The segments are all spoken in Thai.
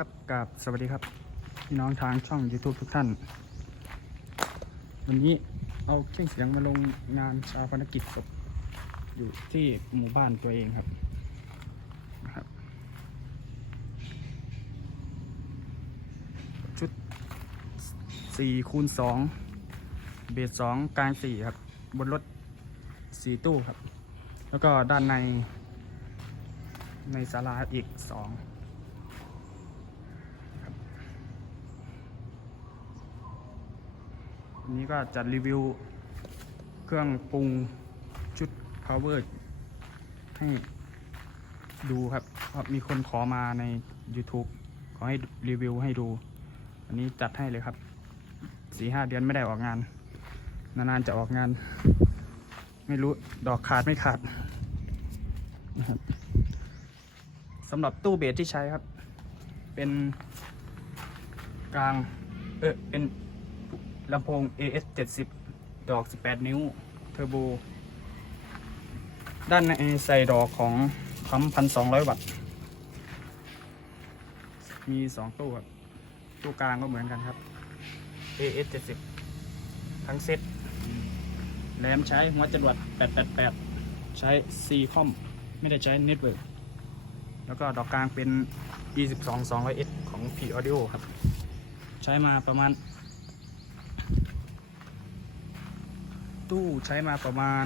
ครับกับสวัสดีครับ พี่น้องทางช่อง YouTube ทุกท่าน วันนี้เอาเครื่องเสียงมาลงงานชาพนกิจศพอยู่ที่หมู่บ้านตัวเองครับนะครับ ชุด4คูณ2เบส2กลาง 4 ครับ บนรถ 4 ตู้ครับ แล้วก็ด้านในในศาลาอีก 2 นี้ก็จัดรีวิวเครื่องปรุงชุด power ให้ดูครับเพราะมีคนขอมาใน YouTube ขอให้รีวิวให้ดู อันนี้จัดให้เลยครับสี่ห้าเดือนไม่ได้ออกงาน นานๆจะออกงาน ไม่รู้ดอกขาดไม่ขาดนะครับสำหรับตู้เบสที่ใช้ครับ เป็นกลาง เออเป็น ลำโพง AS 70 ดอก 18 นิ้ว เทอร์โบ ด้านในใส่ดอกของพัมพันสองร้อยวัตต์ มี2ตู้ครับ ตู้กลางก็เหมือนกันครับ AS 70 ทั้งเซ็ตแรมใช้หัวจรวด 888 ใช้ C คอม ไม่ได้ใช้เน็ตเวิร์กแล้วก็ดอกกลางเป็น E12 200S ของ P Audio ครับ ใช้มาประมาณ ตู้ใช้มาประมาณ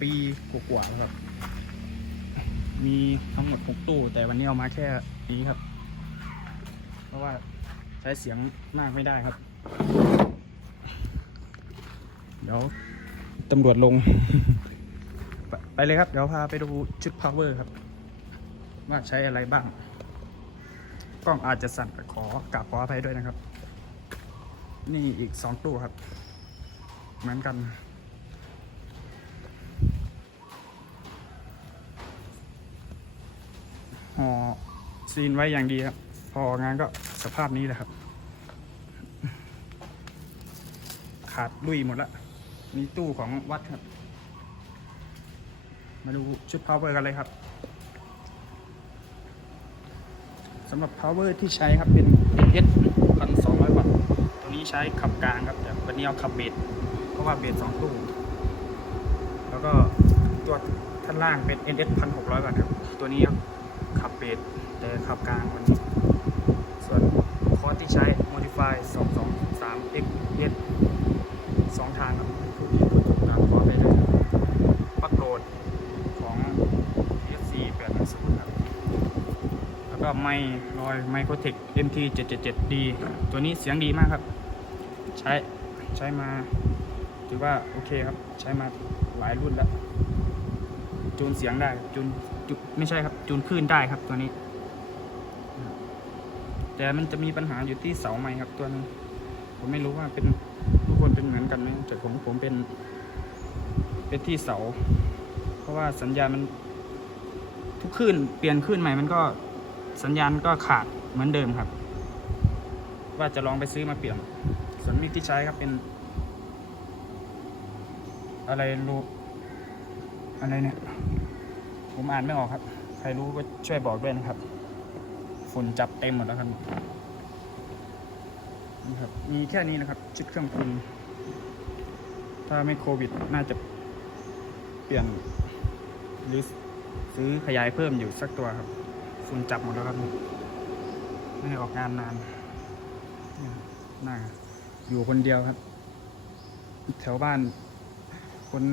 ปีกว่าๆแล้วครับ มีทั้งหมด6ตู้ แต่วันนี้เอามาแค่นี้ครับ เพราะว่าใช้เสียงมากไม่ได้ครับ เดี๋ยวตำรวจลง ไปเลยครับ เดี๋ยวพาไปดูชุด power ครับ ว่าใช้อะไรบ้าง กล้องอาจจะสั่นขอกราบขออภัยด้วยนะครับ นี่อีก2ตู้ครับ เหมือนกันห่อซีนไว้อย่างดีครับ พองานก็สภาพนี้แหละครับ ขาดลุยหมดละนี่ตู้ของวัดครับ มาดูชุด power กันเลยครับสำหรับ power ที่ใช้ครับเป็น S 1200วัตต์ตัวนี้ใช้ขับกลางครับแต่วันนี้เอาขับเบส เพราะว่าเบสสองตู้แล้วก็ตัวท่านล่างเป็น NS 1600วัตต์ครับ ตัวนี้ครับขับเบสแต่ขับกลางวันส่วนคอร์สที่ใช้ Modify 223 X S สองทางครับผู้ดีผู้ถูกตามคอร์สไปเลยครับปักโหลดของ FC 810ครับ แล้วก็ไมค์รอยไมโครเทค MT 777 D ตัวนี้เสียงดีมากครับ ใช้ใช้มา ถือว่าโอเคครับใช้มาหลายรุ่นแล้ว จูนเสียงได้จูนจูไม่ใช่ครับ จูนคลื่นได้ครับตัวนี้ แต่มันจะมีปัญหาอยู่ที่เสาไม้ครับตัวนึงผมไม่รู้ว่าเป็นทุกคนเป็นเหมือนกันไหมแต่ผมผมเป็น เป็นที่เสา เพราะว่าสัญญาณมัน ทุกคลื่นเปลี่ยนคลื่นใหม่มันก็สัญญาณก็ขาดเหมือนเดิมครับ ว่าจะลองไปซื้อมาเปลี่ยนส่วนมีดที่ใช้ครับเป็น อะไรรูอะไรเนี่ย ผมอ่านไม่ออกครับ ใครรู้ก็ช่วยบอกด้วยนะครับ ฝุ่นจับเต็มหมดแล้วครับนี่ครับ มีแค่นี้นะครับ ชุดเครื่องปรุงถ้าไม่โควิด น่าจะเปลี่ยนหรือซื้อขยายเพิ่มอยู่สักตัวครับ ฝุ่นจับหมดแล้วครับ ไม่ได้ออกงานนานน่าอยู่คนเดียวครับ แถวบ้าน คน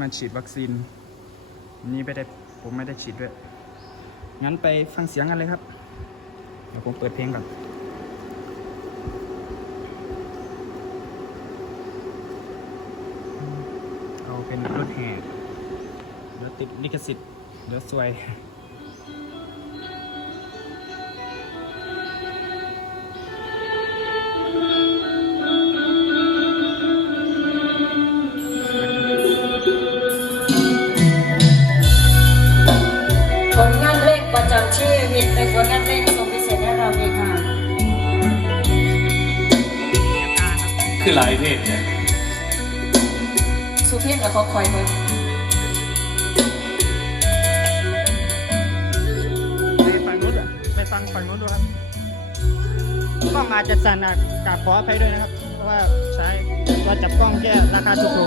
มาฉีดวัคซีน นี่ไม่ได้ผมไม่ได้ฉีดด้วย งั้นไปฟังเสียงกันเลยครับ เดี๋ยวผมเปิดเพลงก่อนเอาเป็นรถแห่เดี๋ยวติดลิขสิทธิ์เดี๋ยวสวย หลายเพศเนี่ยสุเทพและเขาคอยเบิ่งไปฟังนู้นอะไปฟังฝั่งนู้นดูครับอาจจะสั่นอะกราบขออภัยด้วยนะครับ เพราะว่าใช้ตัวจับกล้องแค่ราคาถูกท้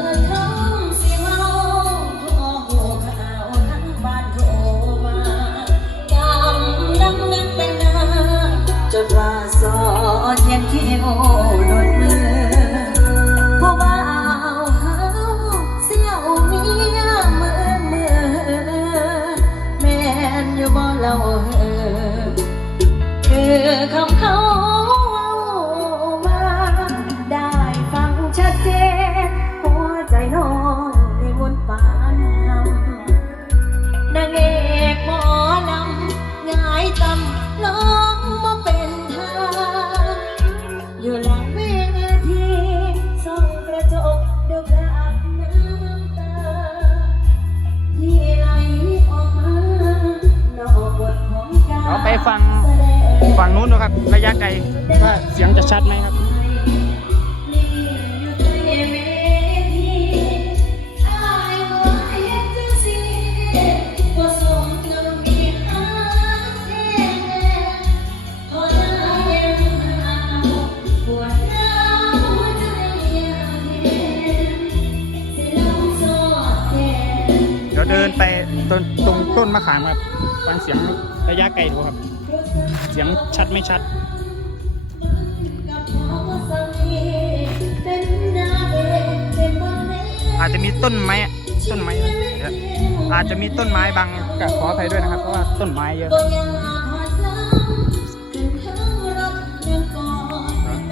นู้นดูครับ ระยะไกลว่าเสียงจะชัดไหมครับเดี๋ยวเดินไปต้นตรงต้นมะขามครับฟังเสียงระยะไกลดูครับ สียงชัดไม่ชัดอาจจะมีต้นไม้ต้นไม้อาจจะมีต้นไม้บังก็ขออภัยด้วยนะครับ เพราะว่าต้นไม้เยอะ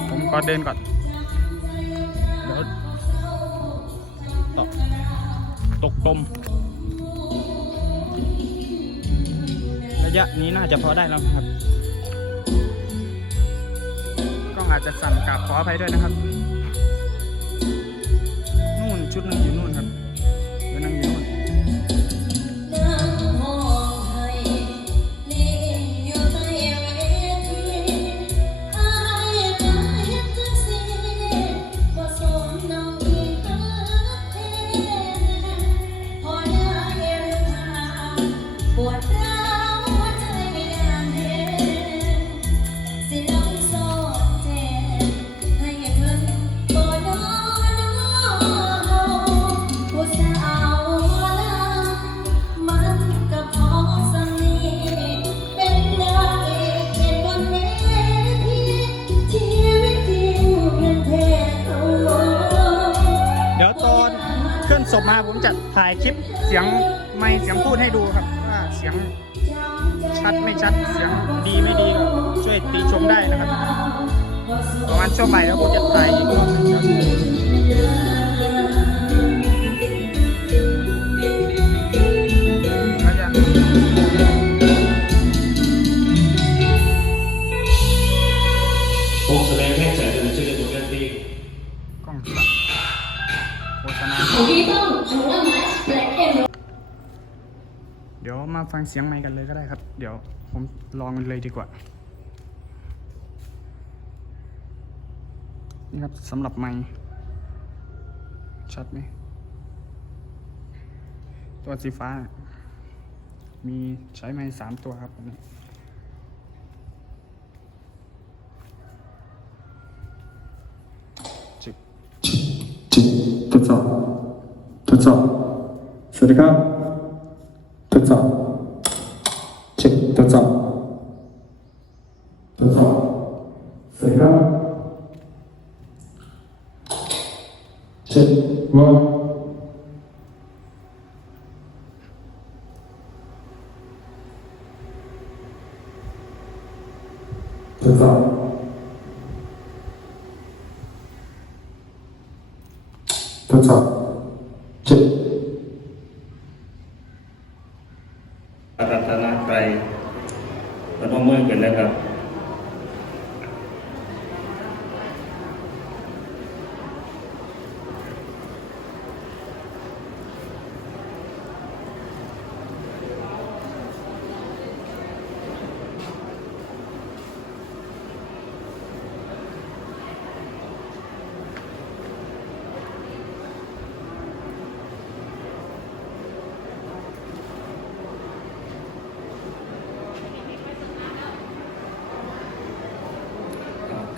ผมก็เดินก่อนเดี๋ยวตกตกตมระยะนี้น่าจะพอได้แล้วครับ้องอาจจะสั่นกลับขออภัยด้วยนะครับ ลื่อนศพมาผมจะถ่ายคลิปเสียงไม่เสียงพูดให้ดูครับว่าเสียงชัดไม่ชัดเสียงดีไม่ดีช่วยติชมได้นะครับประมาณช่วงบ่ายแล้วผมจะถ่ายอีกรอบนึงครับ ฟังเสียงไมค์กันเลยก็ได้ครับ เดี๋ยวผมลองกันเลยดีกว่า นี่ครับสำหรับไมค์ชัดไหม ตัวสีฟ้า มีใช้ไม้สามตัวครับนี้จึกทดสอบทดสอบสวัสดีครับ ทดสอบเช็คทดสอบทดสอบสวัสดีครับเช็ควอลทดสอบทดสอบเช็ค รัตนไกรมันต้องมือกันนะครับ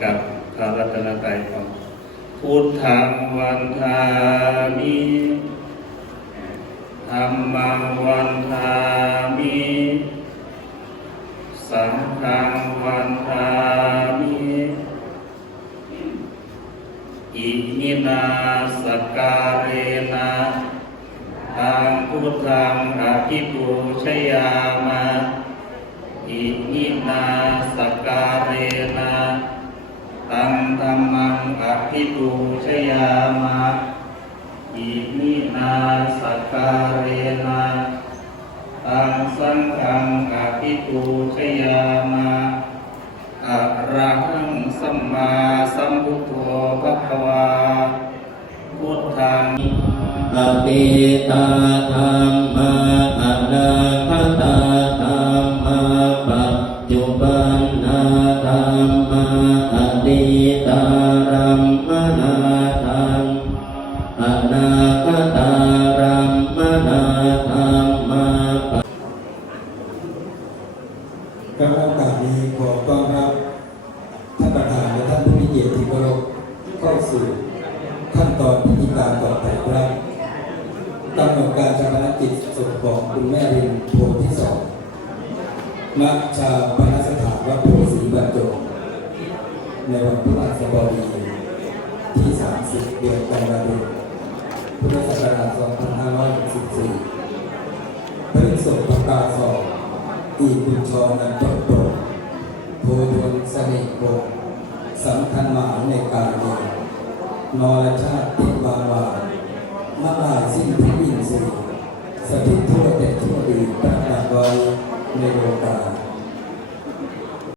ค กับพ รัตนตรัยของพุทธังวันทามิธรรมังวันทามิสังฆังวันทามิอิมินาสการเรนะทางพุทธังอภิปูชยามาอิมินา งอภิปูชยามาอิมินาสการเรนะตังสังฆังอภิปูชยามาอะระหังสัมมาสัมพุทโธภะคะวาพุทธังอติตาธรรมา สู่ขั้นตอนพิธีการต่อไปครับกำหนดการชาปนกิจศพของคุณแม่รินโพธิสองณชาปนสถานวัดโพสีบรรจงในวันพฤหัสบดีที่ 30 เดือนกันยายนพุทธศักราช2564พระสงฆ์ประกาศสอบอีกุญชรนันตโตโพธนเสน่ห์โกสำคัญหมายในการเรียน นอรชาติติดวางวามาลายสิ้นพิมินสิสถิตทั่วเด็ดทั่วดีประดับไว้ในดวงตา